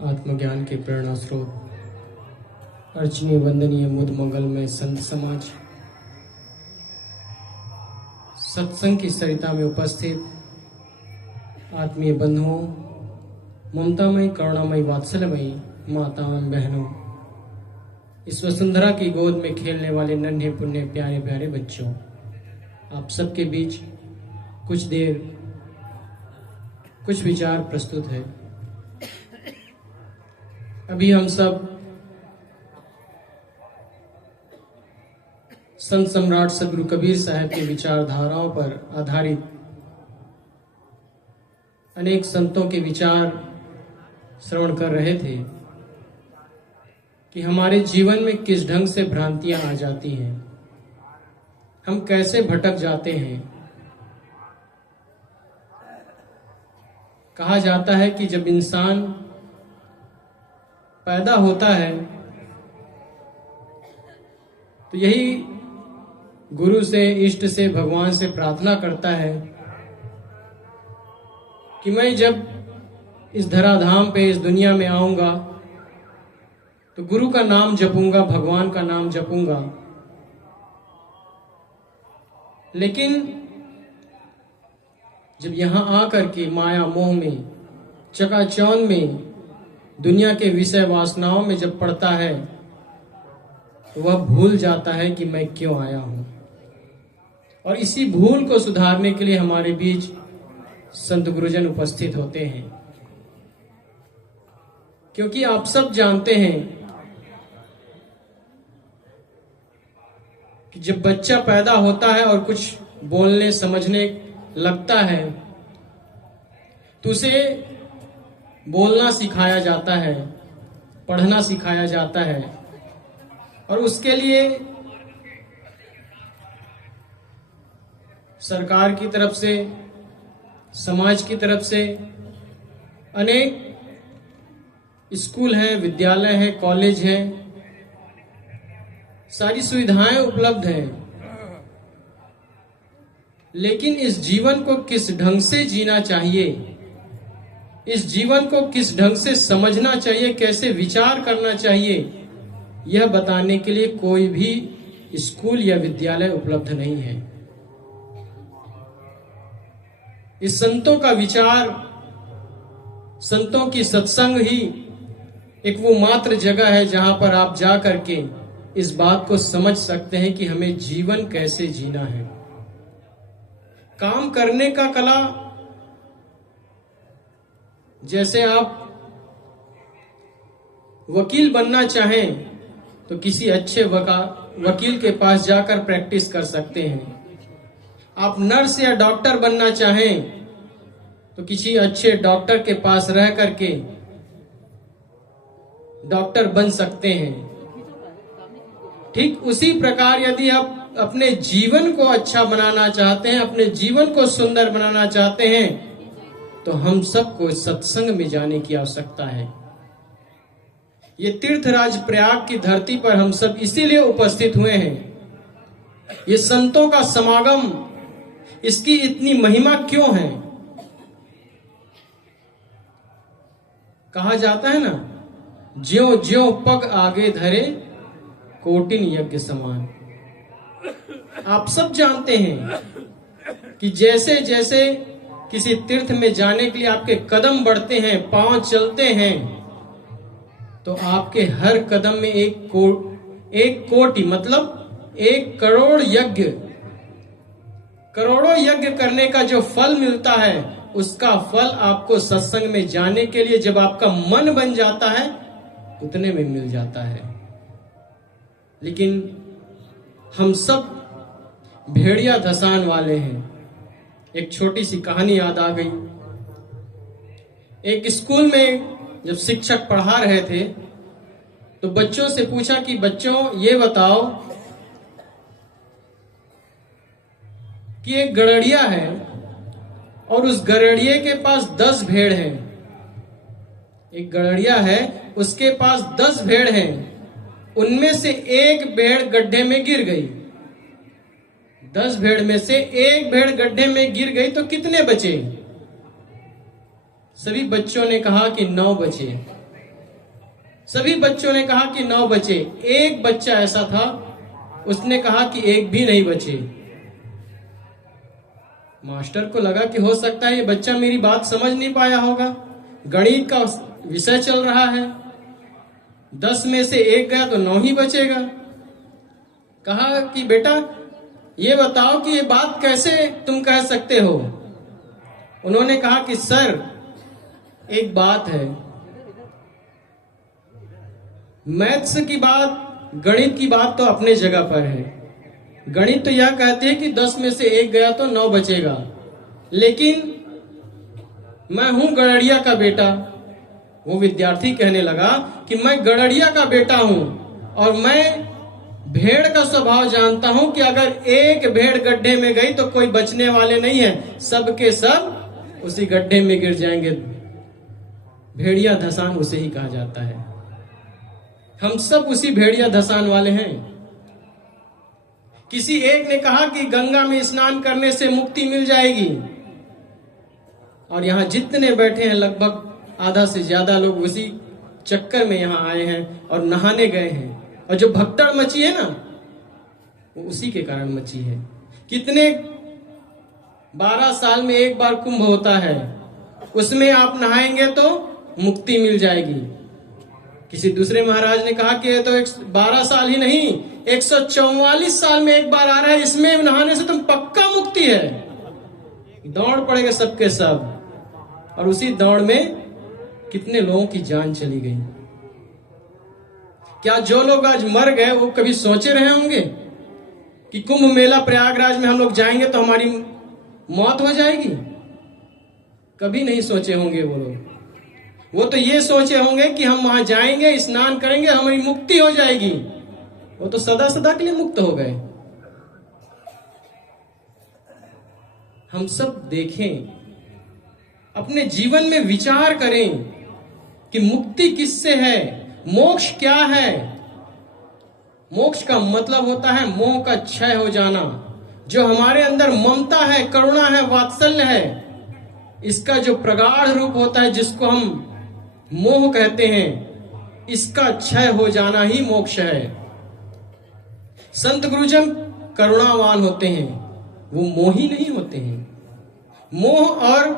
आत्मज्ञान के प्रेरणा स्रोत अर्चनीय वंदनीय मुद मंगल में संत समाज, सत्संग की सरिता में उपस्थित आत्मीय बंधुओं, ममतामयी करुणामयी वात्सल्यमयी माताओं एवं बहनों, इस वसुंधरा की गोद में खेलने वाले नन्हे पुण्य प्यारे प्यारे बच्चों, आप सबके बीच कुछ देर कुछ विचार प्रस्तुत है। अभी हम सब संत सम्राट सदगुरु कबीर साहब की विचारधाराओं पर आधारित अनेक संतों के विचार श्रवण कर रहे थे कि हमारे जीवन में किस ढंग से भ्रांतियां आ जाती हैं, हम कैसे भटक जाते हैं। कहा जाता है कि जब इंसान पैदा होता है तो यही गुरु से, इष्ट से, भगवान से प्रार्थना करता है कि मैं जब इस धराधाम पे, इस दुनिया में आऊंगा तो गुरु का नाम जपूंगा, भगवान का नाम जपूंगा। लेकिन जब यहां आकर के माया मोह में, चकाचौंध में, दुनिया के विषय वासनाओं में जब पड़ता है तो वह भूल जाता है कि मैं क्यों आया हूं। और इसी भूल को सुधारने के लिए हमारे बीच संत गुरुजन उपस्थित होते हैं, क्योंकि आप सब जानते हैं कि जब बच्चा पैदा होता है और कुछ बोलने समझने लगता है तो उसे बोलना सिखाया जाता है, पढ़ना सिखाया जाता है, और उसके लिए सरकार की तरफ से, समाज की तरफ से अनेक स्कूल हैं, विद्यालय हैं, कॉलेज हैं, सारी सुविधाएं उपलब्ध हैं। लेकिन इस जीवन को किस ढंग से जीना चाहिए, इस जीवन को किस ढंग से समझना चाहिए, कैसे विचार करना चाहिए, यह बताने के लिए कोई भी स्कूल या विद्यालय उपलब्ध नहीं है। इस संतों का विचार, संतों की सत्संग ही एक वो मात्र जगह है जहां पर आप जा करके इस बात को समझ सकते हैं कि हमें जीवन कैसे जीना है। काम करने का कला, जैसे आप वकील बनना चाहें तो किसी अच्छे वकील के पास जाकर प्रैक्टिस कर सकते हैं। आप नर्स या डॉक्टर बनना चाहें तो किसी अच्छे डॉक्टर के पास रह करके डॉक्टर बन सकते हैं। ठीक उसी प्रकार यदि आप अपने जीवन को अच्छा बनाना चाहते हैं, अपने जीवन को सुंदर बनाना चाहते हैं, तो हम सबको सत्संग में जाने की आवश्यकता है। ये तीर्थराज प्रयाग की धरती पर हम सब इसीलिए उपस्थित हुए हैं। ये संतों का समागम, इसकी इतनी महिमा क्यों है? कहा जाता है ना, ज्यों ज्यों पग आगे धरे कोटिन यज्ञ समान। आप सब जानते हैं कि जैसे जैसे किसी तीर्थ में जाने के लिए आपके कदम बढ़ते हैं, पांव चलते हैं, तो आपके हर कदम में एक कोटि मतलब 1 करोड़ यज्ञ, करोड़ों यज्ञ करने का जो फल मिलता है, उसका फल आपको सत्संग में जाने के लिए जब आपका मन बन जाता है उतने में मिल जाता है। लेकिन हम सब भेड़िया धसान वाले हैं। एक छोटी सी कहानी याद आ गई। एक स्कूल में जब शिक्षक पढ़ा रहे थे तो बच्चों से पूछा कि बच्चों ये बताओ कि एक गड़ेड़िया है और उस गड़ेड़िए के पास 10 भेड़ हैं। एक गड़ेड़िया है, उसके पास 10 भेड़ हैं। उनमें से एक भेड़ गड्ढे में गिर गई। 10 भेड़ में से एक भेड़ गड्ढे में गिर गई तो कितने बचे? सभी बच्चों ने कहा कि 9 बचे। सभी बच्चों ने कहा कि 9 बचे। एक बच्चा ऐसा था, उसने कहा कि एक भी नहीं बचे। मास्टर को लगा कि हो सकता है ये बच्चा मेरी बात समझ नहीं पाया होगा, गणित का विषय चल रहा है, 10 में से एक गया तो 9 ही बचेगा। कहा कि बेटा ये बताओ कि ये बात कैसे तुम कह सकते हो। उन्होंने कहा कि सर एक बात है, मैथ्स की बात, गणित की बात तो अपने जगह पर है। गणित तो यह कहते हैं कि 10 में से एक गया तो 9 बचेगा, लेकिन मैं हूं गड़ड़िया का बेटा। वो विद्यार्थी कहने लगा कि मैं गड़ड़िया का बेटा हूं और मैं भेड़ का स्वभाव जानता हूं कि अगर एक भेड़ गड्ढे में गई तो कोई बचने वाले नहीं है, सब के सब उसी गड्ढे में गिर जाएंगे। भेड़िया धसान उसे ही कहा जाता है। हम सब उसी भेड़िया धसान वाले हैं। किसी एक ने कहा कि गंगा में स्नान करने से मुक्ति मिल जाएगी, और यहां जितने बैठे हैं लगभग आधा से ज्यादा लोग उसी चक्कर में यहां आए हैं और नहाने गए हैं। और जो भगदड़ मची है ना, वो उसी के कारण मची है। कितने 12 साल में एक बार कुंभ होता है, उसमें आप नहाएंगे तो मुक्ति मिल जाएगी। किसी दूसरे महाराज ने कहा कि ये तो 12 साल ही नहीं, 144 साल में एक बार आ रहा है, इसमें नहाने से तुम पक्का मुक्ति है। दौड़ पड़ेगा सबके सब, और उसी दौड़ में कितने लोगों की जान चली गई। क्या जो लोग आज मर गए वो कभी सोचे रहे होंगे कि कुंभ मेला प्रयागराज में हम लोग जाएंगे तो हमारी मौत हो जाएगी? कभी नहीं सोचे होंगे वो लोग। वो तो ये सोचे होंगे कि हम वहां जाएंगे, स्नान करेंगे, हमारी मुक्ति हो जाएगी। वो तो सदा सदा के लिए मुक्त हो गए। हम सब देखें, अपने जीवन में विचार करें कि मुक्ति किससे है, मोक्ष क्या है। मोक्ष का मतलब होता है मोह का क्षय हो जाना। जो हमारे अंदर ममता है, करुणा है, वात्सल्य है, इसका जो प्रगाढ़ रूप होता है, जिसको हम मोह कहते हैं, इसका क्षय हो जाना ही मोक्ष है। संत गुरुजन करुणावान होते हैं, वो मोही नहीं होते हैं। मोह और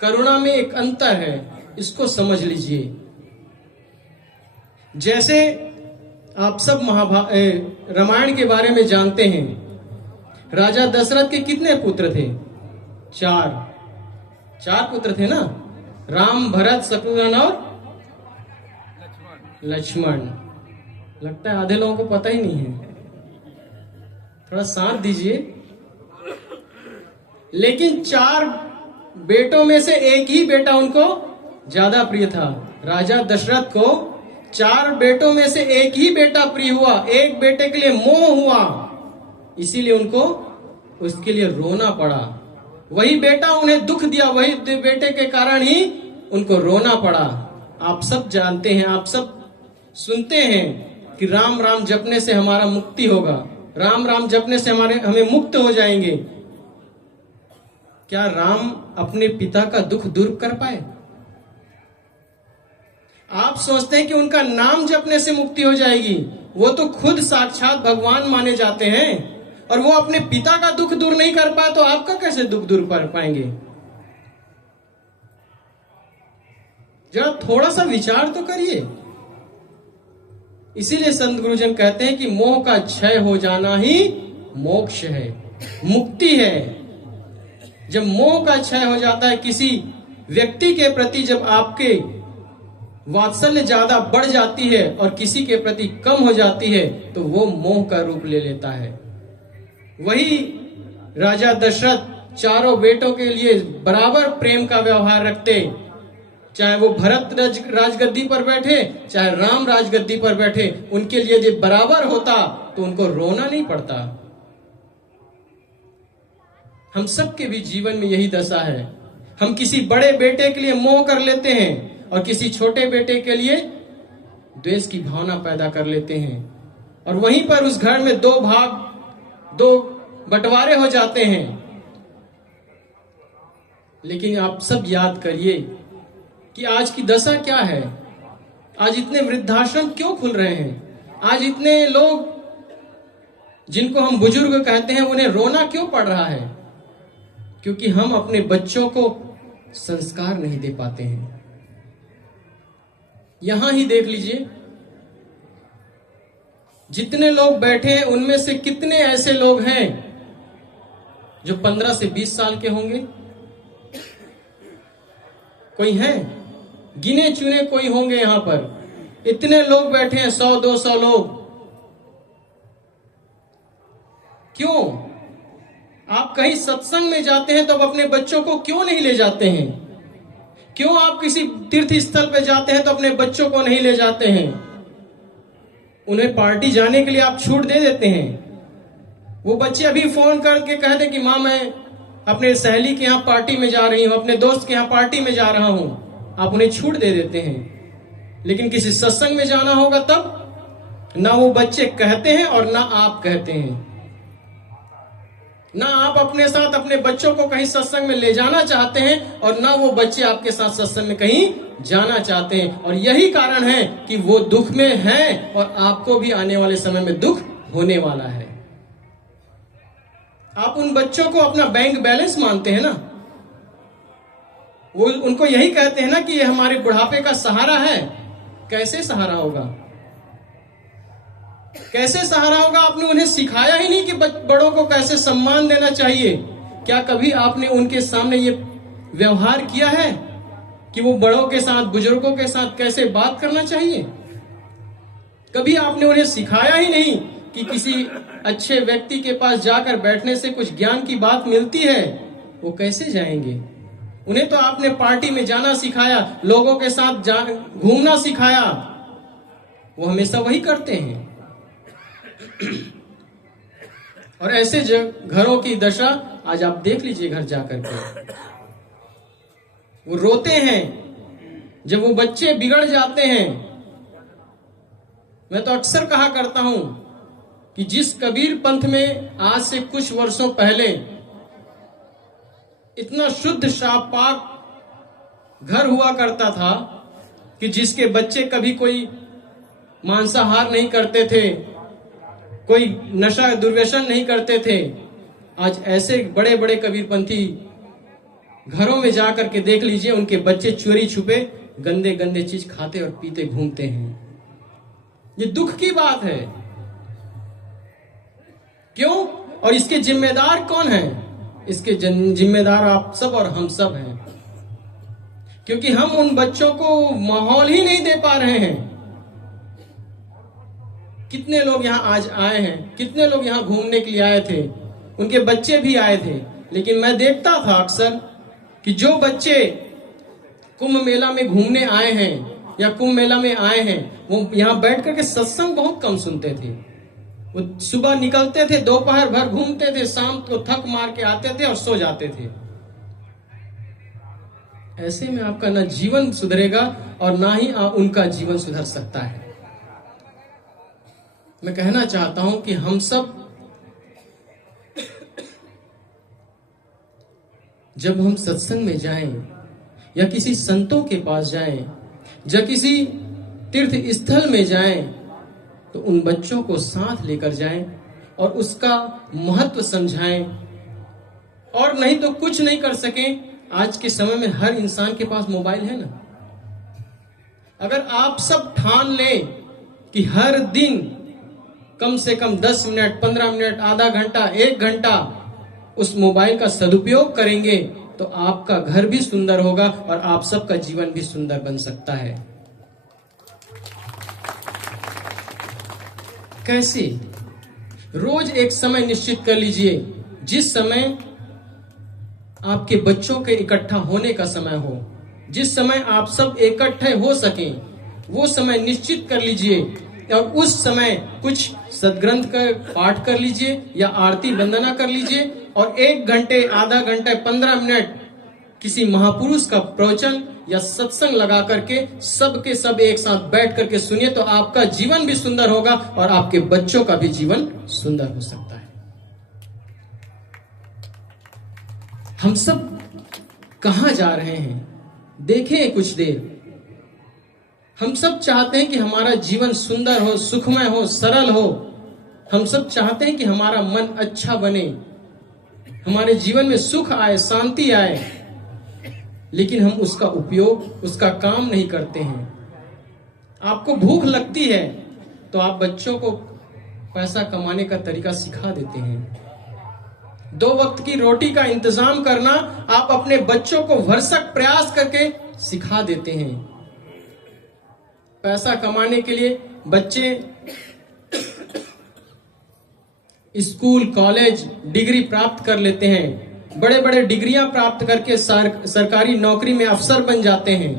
करुणा में एक अंतर है, इसको समझ लीजिए। जैसे आप सब रामायण के बारे में जानते हैं, राजा दशरथ के कितने पुत्र थे? 4 पुत्र थे ना, राम, भरत, शत्रुघ्न और लक्ष्मण। लगता है आधे लोगों को पता ही नहीं है, थोड़ा साथ दीजिए। लेकिन 4 बेटों में से एक ही बेटा उनको ज्यादा प्रिय था। राजा दशरथ को 4 बेटों में से एक ही बेटा प्रिय हुआ, एक बेटे के लिए मोह हुआ, इसीलिए उनको उसके लिए रोना पड़ा। वही बेटा उन्हें दुख दिया, वही बेटे के कारण ही उनको रोना पड़ा। आप सब जानते हैं, आप सब सुनते हैं कि राम राम जपने से हमारा मुक्ति होगा, राम राम जपने से हमें मुक्त हो जाएंगे। क्या राम अपने पिता का दुख दूर कर पाए? आप सोचते हैं कि उनका नाम जपने से मुक्ति हो जाएगी। वो तो खुद साक्षात भगवान माने जाते हैं, और वो अपने पिता का दुख दूर नहीं कर पाए तो आपका कैसे दुख दूर कर पाएंगे? जरा थोड़ा सा विचार तो करिए। इसीलिए संत गुरुजन कहते हैं कि मोह का क्षय हो जाना ही मोक्ष है, मुक्ति है। जब मोह का क्षय हो जाता है किसी व्यक्ति के प्रति, जब आपके वात्सल्य ज्यादा बढ़ जाती है और किसी के प्रति कम हो जाती है, तो वो मोह का रूप ले लेता है। वही राजा दशरथ 4 बेटों के लिए बराबर प्रेम का व्यवहार रखते, चाहे वो भरत राजगद्दी पर बैठे, चाहे राम राजगद्दी पर बैठे, उनके लिए जब बराबर होता तो उनको रोना नहीं पड़ता। हम सबके भी जीवन में यही दशा है। हम किसी बड़े बेटे के लिए मोह कर लेते हैं और किसी छोटे बेटे के लिए द्वेष की भावना पैदा कर लेते हैं, और वहीं पर उस घर में 2 बंटवारे हो जाते हैं। लेकिन आप सब याद करिए कि आज की दशा क्या है। आज इतने वृद्धाश्रम क्यों खुल रहे हैं? आज इतने लोग जिनको हम बुजुर्ग कहते हैं उन्हें रोना क्यों पड़ रहा है? क्योंकि हम अपने बच्चों को संस्कार नहीं दे पाते हैं। यहां ही देख लीजिए, जितने लोग बैठे हैं उनमें से कितने ऐसे लोग हैं जो 15 से 20 साल के होंगे? कोई है? गिने चुने कोई होंगे यहां पर। इतने लोग बैठे हैं, 100-200 लोग। क्यों? आप कहीं सत्संग में जाते हैं तो अब अपने बच्चों को क्यों नहीं ले जाते हैं? क्यों आप किसी तीर्थ स्थल पे जाते हैं तो अपने बच्चों को नहीं ले जाते हैं? उन्हें पार्टी जाने के लिए आप छूट दे देते हैं। वो बच्चे अभी फोन करके कहते कि मां मैं अपने सहेली के यहाँ पार्टी में जा रही हूं, अपने दोस्त के यहाँ पार्टी में जा रहा हूं। आप उन्हें छूट दे देते हैं। लेकिन किसी सत्संग में जाना होगा तब ना वो बच्चे कहते हैं और ना आप कहते हैं। ना आप अपने साथ अपने बच्चों को कहीं सत्संग में ले जाना चाहते हैं और ना वो बच्चे आपके साथ सत्संग में कहीं जाना चाहते हैं। और यही कारण है कि वो दुख में हैं और आपको भी आने वाले समय में दुख होने वाला है। आप उन बच्चों को अपना बैंक बैलेंस मानते हैं ना, वो उनको यही कहते हैं ना कि ये हमारे बुढ़ापे का सहारा है। कैसे सहारा होगा? कैसे सहारा होगा? आपने उन्हें सिखाया ही नहीं कि बड़ों को कैसे सम्मान देना चाहिए। क्या कभी आपने उनके सामने ये व्यवहार किया है कि वो बड़ों के साथ, बुजुर्गों के साथ कैसे बात करना चाहिए? कभी आपने उन्हें सिखाया ही नहीं कि किसी अच्छे व्यक्ति के पास जाकर बैठने से कुछ ज्ञान की बात मिलती है। वो कैसे जाएंगे? उन्हें तो आपने पार्टी में जाना सिखाया, लोगों के साथ घूमना सिखाया। वो हमेशा वही करते हैं। और ऐसे घरों की दशा आज आप देख लीजिए। घर जाकर के वो रोते हैं जब वो बच्चे बिगड़ जाते हैं। मैं तो अक्सर कहा करता हूं कि जिस कबीर पंथ में आज से कुछ वर्षों पहले इतना शुद्ध शापाक घर हुआ करता था कि जिसके बच्चे कभी कोई मांसाहार नहीं करते थे, कोई नशा दुर्व्यसन नहीं करते थे, आज ऐसे बड़े बड़े कबीरपंथी घरों में जाकर के देख लीजिए, उनके बच्चे चोरी छुपे गंदे गंदे चीज खाते और पीते घूमते हैं। ये दुख की बात है। क्यों? और इसके जिम्मेदार कौन है? इसके जिम्मेदार आप सब और हम सब हैं। क्योंकि हम उन बच्चों को माहौल ही नहीं दे पा रहे हैं। कितने लोग यहाँ आज आए हैं, कितने लोग यहाँ घूमने के लिए आए थे, उनके बच्चे भी आए थे। लेकिन मैं देखता था अक्सर कि जो बच्चे कुंभ मेला में घूमने आए हैं या कुंभ मेला में आए हैं, वो यहाँ बैठ करके सत्संग बहुत कम सुनते थे। वो सुबह निकलते थे, दोपहर भर घूमते थे, शाम को थक मार के आते थे और सो जाते थे। ऐसे में आपका ना जीवन सुधरेगा और ना ही उनका जीवन सुधर सकता है। मैं कहना चाहता हूं कि हम सब जब हम सत्संग में जाएं या किसी संतों के पास जाएं या किसी तीर्थ स्थल में जाएं तो उन बच्चों को साथ लेकर जाएं और उसका महत्व समझाएं। और नहीं तो कुछ नहीं कर सकें, आज के समय में हर इंसान के पास मोबाइल है ना। अगर आप सब ठान लें कि हर दिन कम से कम 10 मिनट, 15 मिनट, आधा घंटा, 1 घंटा उस मोबाइल का सदुपयोग करेंगे तो आपका घर भी सुंदर होगा और आप सबका जीवन भी सुंदर बन सकता है। कैसे? रोज एक समय निश्चित कर लीजिए, जिस समय आपके बच्चों के इकट्ठा होने का समय हो, जिस समय आप सब इकट्ठे हो सकें, वो समय निश्चित कर लीजिए और उस समय कुछ सदग्रंथ का पाठ कर लीजिए या आरती वंदना कर लीजिए और 1 घंटे, आधा घंटे, 15 मिनट किसी महापुरुष का प्रवचन या सत्संग लगा करके सब के सब एक साथ बैठ करके सुनिए तो आपका जीवन भी सुंदर होगा और आपके बच्चों का भी जीवन सुंदर हो सकता है। हम सब कहां जा रहे हैं? देखें कुछ देर। हम सब चाहते हैं कि हमारा जीवन सुंदर हो, सुखमय हो, सरल हो। हम सब चाहते हैं कि हमारा मन अच्छा बने, हमारे जीवन में सुख आए, शांति आए, लेकिन हम उसका उपयोग, उसका काम नहीं करते हैं। आपको भूख लगती है तो आप बच्चों को पैसा कमाने का तरीका सिखा देते हैं। 2 वक्त की रोटी का इंतजाम करना आप अपने बच्चों को भरसक प्रयास करके सिखा देते हैं। पैसा कमाने के लिए बच्चे स्कूल, कॉलेज, डिग्री प्राप्त कर लेते हैं, बड़े बड़े डिग्रियां प्राप्त करके सरकारी नौकरी में अफसर बन जाते हैं,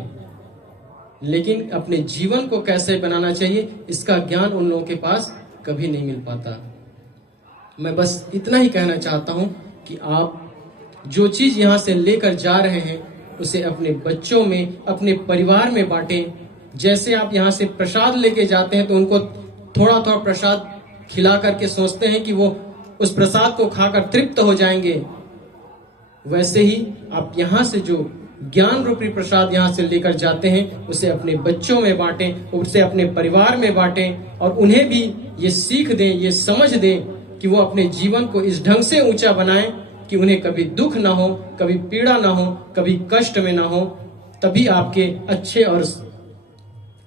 लेकिन अपने जीवन को कैसे बनाना चाहिए इसका ज्ञान उन लोगों के पास कभी नहीं मिल पाता। मैं बस इतना ही कहना चाहता हूं कि आप जो चीज यहां से लेकर जा रहे हैं उसे अपने बच्चों में, अपने परिवार में बांटें। जैसे आप यहां से प्रसाद लेके जाते हैं तो उनको थोड़ा थोड़ा प्रसाद खिला करके सोचते हैं कि वो उस प्रसाद को खाकर तृप्त हो जाएंगे, वैसे ही आप यहां से जो ज्ञान रूपी प्रसाद यहां से लेकर जाते हैं उसे अपने बच्चों में बांटें, उसे अपने परिवार में बांटें और उन्हें भी ये सीख दें, ये समझ दें कि वो अपने जीवन को इस ढंग से ऊंचा बनाएं कि उन्हें कभी दुख ना हो, कभी पीड़ा ना हो, कभी कष्ट में ना हो। तभी आपके अच्छे और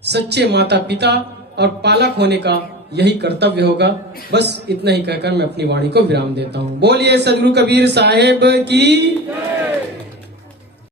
सच्चे माता पिता और पालक होने का यही कर्तव्य होगा। बस इतना ही कहकर मैं अपनी वाणी को विराम देता हूँ। बोलिए सदगुरु कबीर साहेब की।